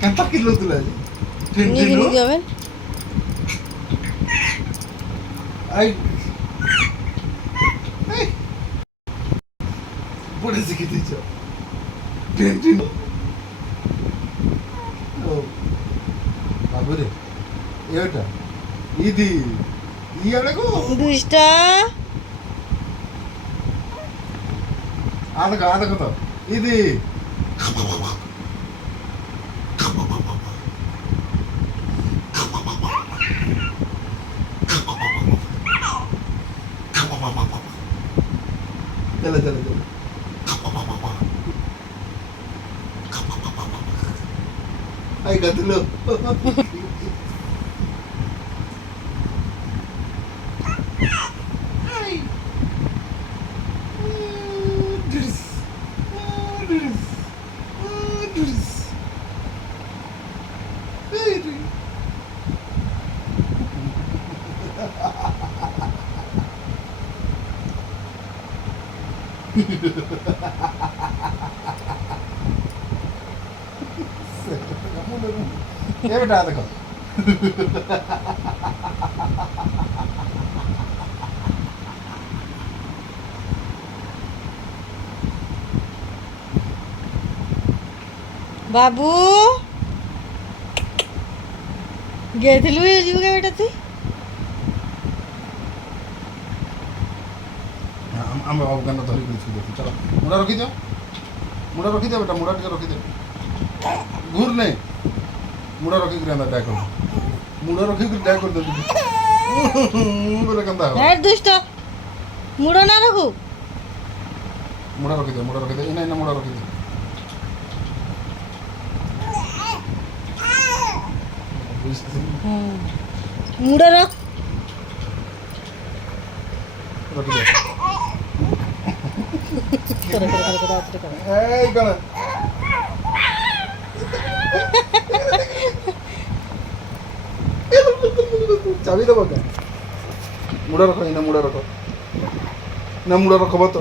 কেনটা kilo তুলে নিজে নিজে হবেন। আই পড়ে শিখে দিচ্ছ টেন ও বাবুরে এটা ইদি ইয়ারে গো দুইটা আদা কত ইদি চলে চলে চলে ay gatulo ay dris dris dris ये बेटा देखो বাবু গেছিলু জীবিকা বেটা তুই ଆମେ ଅଫଗାନ ଧରିକି ଦେଖୁ ଚାଲ ମୁଣ୍ଡ ରଖିଦିଅ ବେଟା ମୁଣ୍ଡ ଟିକେ ରଖିଦିଅ ଘୁର ନେ ମୁଣ୍ଡ ରଖିକିରି ଏନ୍ତା ଡ୍ୟା କରିଦିଅ ମୁଣ୍ଡ ରଖିକିରି ଡ୍ୟା କରିଦିଅ ବୋଲେ କେନ୍ତା ହବ ଦୁଷ୍ଟ ମୁଡ଼ ନା ରଖୁ ମୁଣ୍ଡ ରଖିଦିଅ ଏଇନା ମୁଣ୍ଡ ରଖିଦିଅ ମୁଡ଼ ରଖ ରଖିଦିଅ করে ଏଇ କଣ ଚାବି ଦେବ କା ମୁଣ୍ଡ ରଖ ଏଇନା ମୁଣ୍ଡ ରଖ ନା ମୁଣ୍ଡ ରଖବ ତ